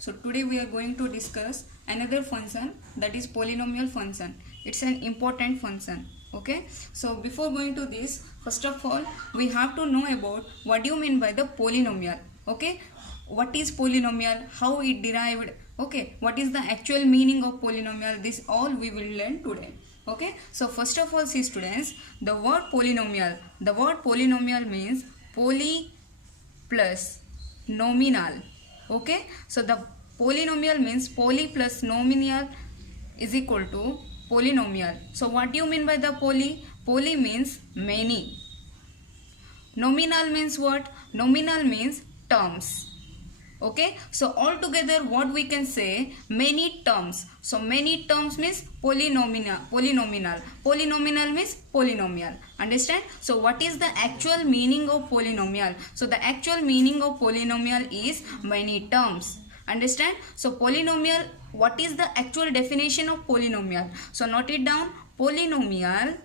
So today we are going to discuss another function, that is polynomial function. It's an important function. Okay, so before going to this, first of all we have to know about what do you mean by the polynomial. Okay, what is polynomial, how it derived, okay, what is the actual meaning of polynomial, this all we will learn today. Okay, so first of all, see students, the word polynomial means poly plus nominal. Okay, so the polynomial means poly plus nominal is equal to polynomial. So what do you mean by the poly means many. Nominal means what? Nominal means terms. Okay, so altogether what we can say, many terms. So many terms means polynomial means polynomial. Understand? So what is the actual meaning of polynomial? So the actual meaning of polynomial is many terms. Understand? So polynomial, what is the actual definition of polynomial? So note it down. Polynomial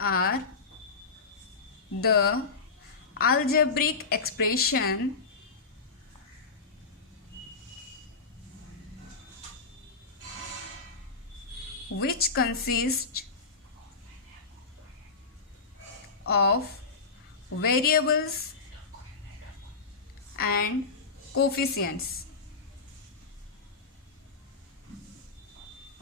are the algebraic expression which consist of variables and coefficients.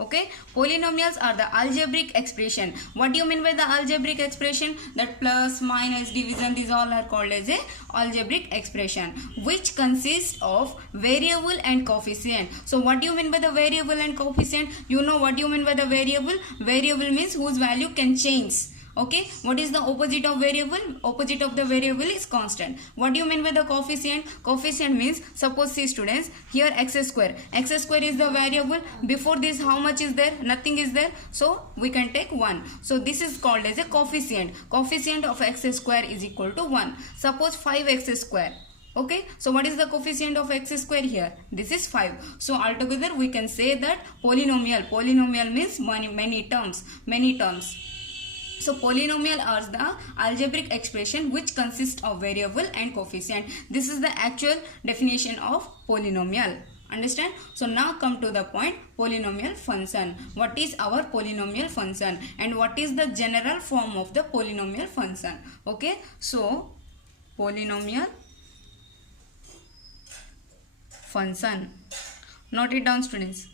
Okay, polynomials are the algebraic expression. What do you mean by the algebraic expression? That plus, minus, division, these all are called as a algebraic expression which consists of variable and coefficient. So what do you mean by the variable and coefficient? You know what do you mean by the variable? Variable means whose value can change. Okay, what is the opposite of variable? Opposite of the variable is constant. What do you mean by the coefficient? Coefficient means, suppose see students, here x square is the variable. Before this how much is there? Nothing is there, so we can take 1. So this is called as a coefficient. Coefficient of x square is equal to 1. Suppose 5x square. Okay, so what is the coefficient of x square here? This is 5. So altogether we can say that polynomial means many terms. So polynomial are the algebraic expression which consists of variable and coefficient. This is the actual definition of polynomial. Understand? So now come to the point, polynomial function. What is our polynomial function and what is the general form of the polynomial function? Okay, so polynomial function. Note it down students.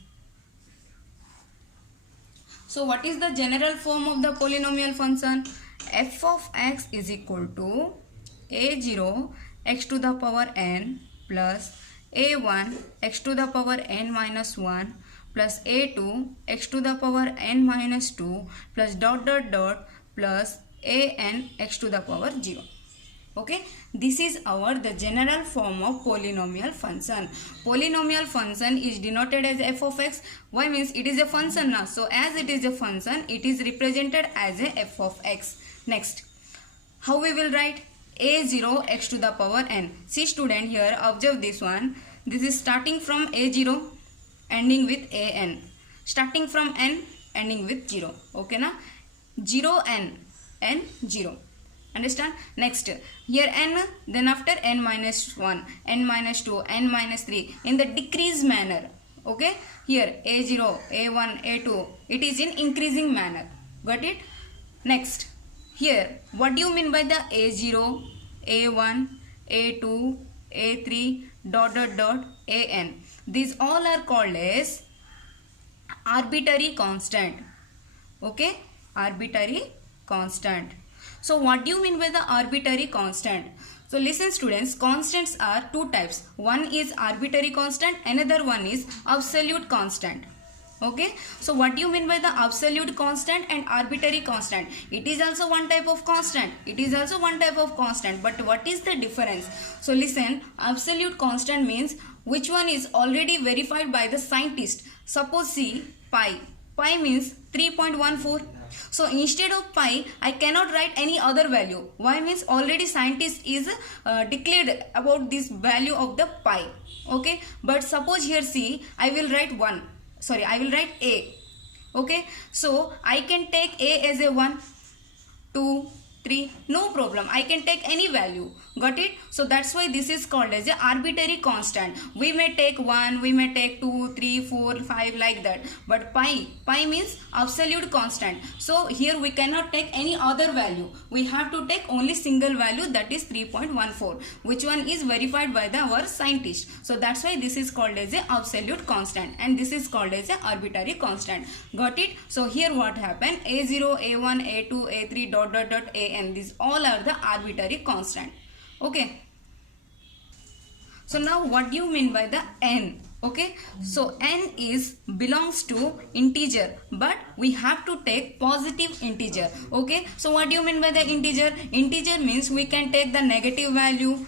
So what is the general form of the polynomial function? F of x is equal to a0 x to the power n plus a1 x to the power n minus 1 plus a2 x to the power n minus 2 plus dot plus an x to the power 0. Okay, this is the general form of polynomial function. Polynomial function is denoted as f of x. Why? Means it is a function now. So as it is a function, it is represented as a f of x. Next, how we will write? A0 x to the power n. See student, here observe this one. This is starting from a0 ending with an. Starting from n ending with 0. Okay na? 0 n 0. Understand? Next, here n, then after n minus 1, n minus 2, n minus 3 in the decrease manner. Okay, here a0, a1, a2, it is in increasing manner. Got it? Next, here what do you mean by the a0, a1, a2, a3 dot an? These all are called as arbitrary constant. Okay, arbitrary constant. So what do you mean by the arbitrary constant? So listen students, constants are two types. One is arbitrary constant, another one is absolute constant. Okay, so what do you mean by the absolute constant and arbitrary constant? It is also one type of constant. But what is the difference? So listen, absolute constant means which one is already verified by the scientist. Suppose see pi. Pi means 3.14. So instead of pi, I cannot write any other value. Why? Means already scientist is declared about this value of the pi. Okay, but suppose here see, I will write a. Okay, so I can take a as a 1, 2, 3. No problem. I can take any value. Got it? So that's why this is called as a arbitrary constant. We may take 1, we may take 2, 3, 4, 5 like that. But pi means absolute constant. So here we cannot take any other value. We have to take only single value, that is 3.14, which one is verified by our scientist. So that's why this is called as a absolute constant and this is called as a arbitrary constant. Got it? So here what happened? A0, A1, A2, A3 dot dot dot An, these all are the arbitrary constant. Okay, so now what do you mean by the n? Okay, so n is belongs to integer, but we have to take positive integer. Okay, so what do you mean by the integer? Integer means we can take the negative value,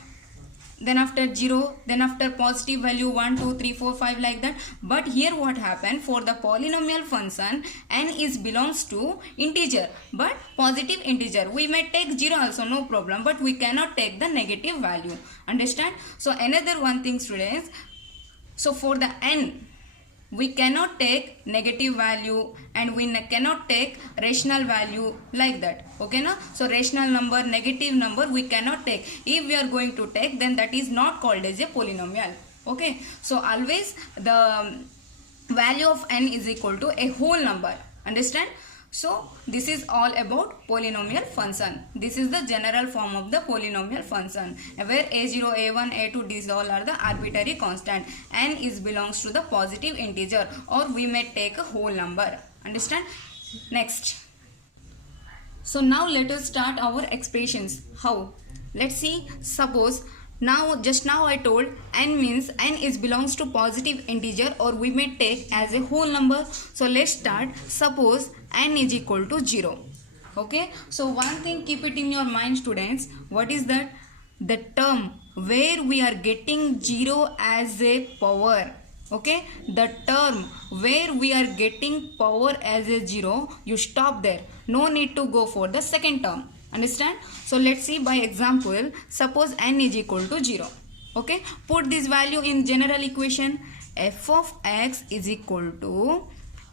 then after 0, then after positive value 1, 2, 3, 4, 5 like that. But here what happened, for the polynomial function n is belongs to integer but positive integer. We may take 0 also, no problem, but we cannot take the negative value. Understand? So another one thing, students, so for the n we cannot take negative value and we cannot take rational value like that. Okay na? So rational number, negative number we cannot take. If we are going to take, then that is not called as a polynomial. Okay, so always the value of n is equal to a whole number. Understand? So this is all about polynomial function. This is the general form of the polynomial function, where a0, a1, a2, these all are the arbitrary constant. N is belongs to the positive integer, or we may take a whole number. Understand? Next. So now let us start our expressions. How? Let's see. Suppose just now I told n means n is belongs to positive integer, or we may take as a whole number. So let's start. Suppose n is equal to 0. Okay, so one thing keep it in your mind, students. What is that? The term where we are getting 0 as a power. Okay, the term where we are getting power as a 0, you stop there. No need to go for the second term. Understand? So let's see by example. Suppose n is equal to 0. Okay, put this value in general equation. F of x is equal to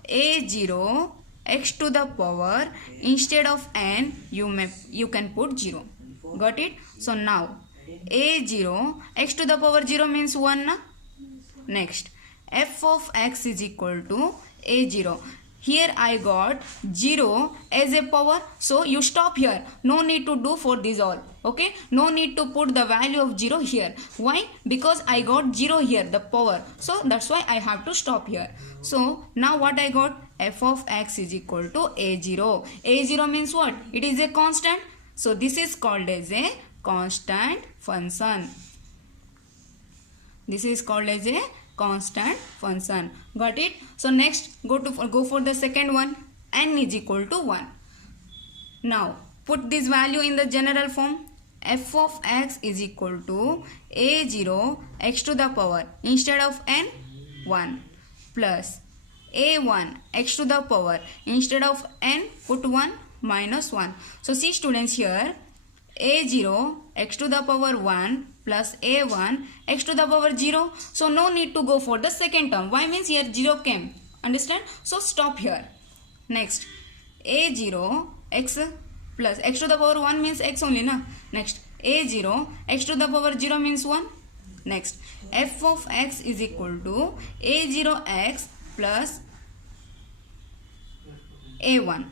a0 x to the power, instead of n you can put 0. Got it? So now a0 x to the power 0 means 1 na? Next, f of x is equal to a0. Here I got 0 as a power, so you stop here. No need to do for this all. Okay, no need to put the value of 0 here. Why? Because I got 0 here, the power, so that's why I have to stop here. So now what I got? F of x is equal to a0. A0 means what? It is a constant, so this is called as a constant function. This is called as a constant function. Got it? So next, go for the second one. N is equal to 1. Now put this value in the general form. F of x is equal to a0 x to the power, instead of n 1, plus a1 x to the power, instead of n put 1 minus 1. So see students, here a0 x to the power 1 plus a1 x to the power 0. So no need to go for the second term. Why? Means here 0 came. Understand? So stop here. Next, a0 x plus x to the power 1 means x only na. Next, a0 x to the power 0 means 1. Next, f of x is equal to a0x plus a1.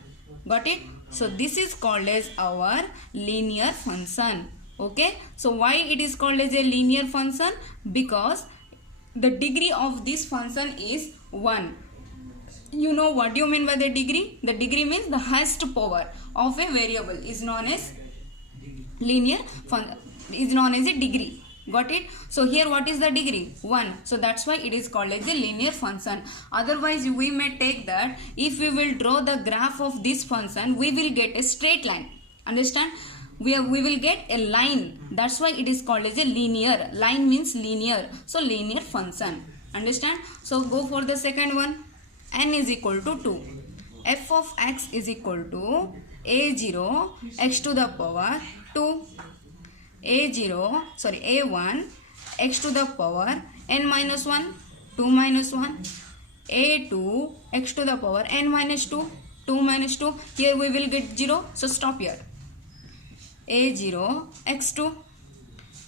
Got it? So this is called as our linear function. Okay, so why it is called as a linear function? Because the degree of this function is 1. You know what do you mean by the degree? The degree means the highest power of a variable is known as linear function, is known as a degree. Got it? So here what is the degree? 1. So that's why it is called as a linear function. Otherwise we may take that if we will draw the graph of this function, we will get a straight line. Understand? We will get a line. That's why it is called as a linear. Line means linear. So linear function. Understand? So go for the second one. N is equal to 2. F of x is equal to a0 x to the power 2. A1 x to the power n minus 1, 2 minus 1. A2 x to the power n minus 2, 2 minus 2. Here we will get 0. So stop here. a0 x2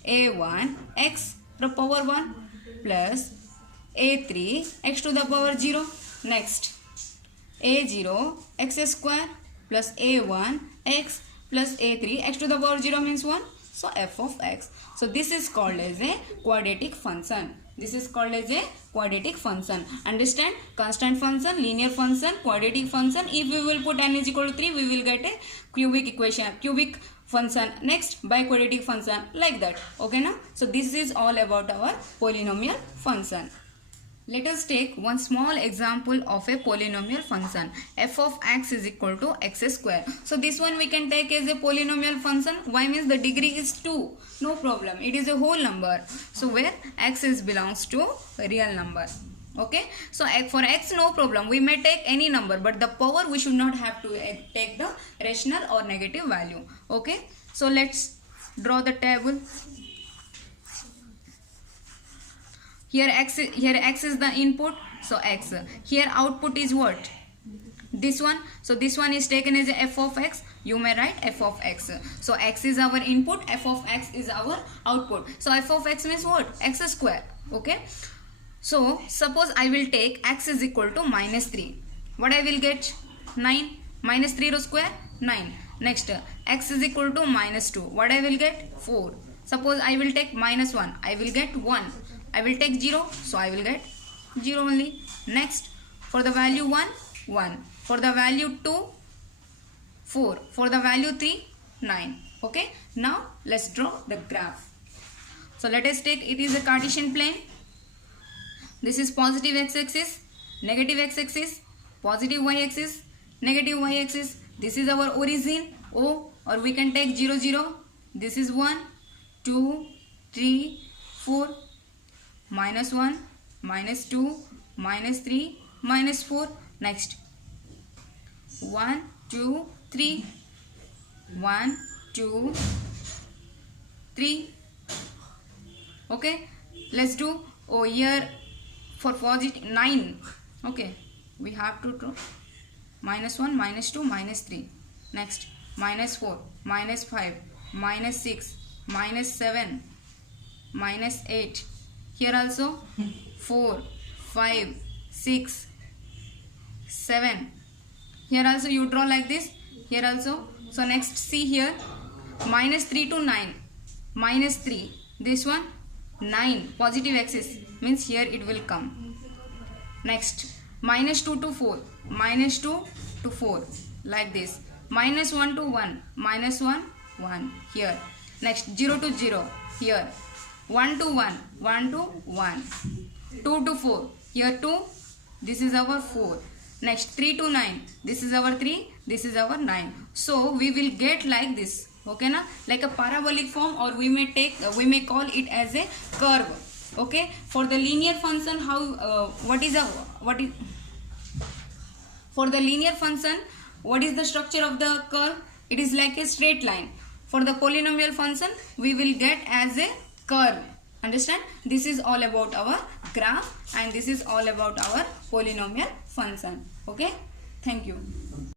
a1 x to the power 1 plus a3 x to the power 0. Next a0 x square plus a1 x plus a3 x to the power 0 means 1. So f of x. So this is called as a quadratic function. This is called as a quadratic function. Understand? Constant function, linear function, quadratic function. If we will put n is equal to 3, we will get a cubic equation, cubic function. Next, biquadratic function, like that. Okay now? So this is all about our polynomial function. Let us take one small example of a polynomial function. F of x is equal to x square. So this one we can take as a polynomial function. Why? Means the degree is 2. No problem. It is a whole number. So where x is belongs to a real number. Okay. So for x no problem. We may take any number, but the power we should not have to take the rational or negative value. Okay. So let's draw the table. Here x is the input, so x. Here output is what? This one. So this one is taken as a f of x. You may write f of x. So x is our input, f of x is our output. So f of x means what? X square. Okay. So suppose I will take x is equal to minus 3. What I will get? 9. Minus 3 to square? 9. Next, x is equal to minus 2. What I will get? 4. Suppose I will take minus 1. I will get 1. I will take 0, so I will get 0 only. Next, for the value 1, 1. For the value 2, 4. For the value 3, 9. Okay. Now, let's draw the graph. So, let us take, it is a Cartesian plane. This is positive x-axis, negative x-axis, positive y-axis, negative y-axis. This is our origin, O, or we can take 0, 0. This is 1, 2, 3, 4. Minus 1, minus 2, minus 3, minus 4. Next, 1, 2, 3, 1, 2, 3. Okay, let's do, oh, here for positive 9. Okay, we have to draw minus 1, minus 2, minus 3. Next, minus 4, minus 5, minus 6, minus 7, minus 8. Here also 4, 5, 6, 7. Here also you draw like this. Here also. So next see here. Minus 3 to 9. Minus 3. This one 9. Positive axis. Means here it will come. Next. Minus 2 to 4. Minus 2 to 4. Like this. Minus 1 to 1. Minus 1. 1. Here. Next 0 to 0. Here. 1 to 1, 1 to 1, 2 to 4, here 2, this is our 4. Next 3 to 9, this is our 3, this is our 9. So we will get like this, okay na? Like a parabolic form, or we may call it as a curve. Okay, for the linear function, for the linear function, what is the structure of the curve? It is like a straight line. For the polynomial function, we will get as a curve. Understand? This is all about our graph, and this is all about our polynomial function. Okay, thank you.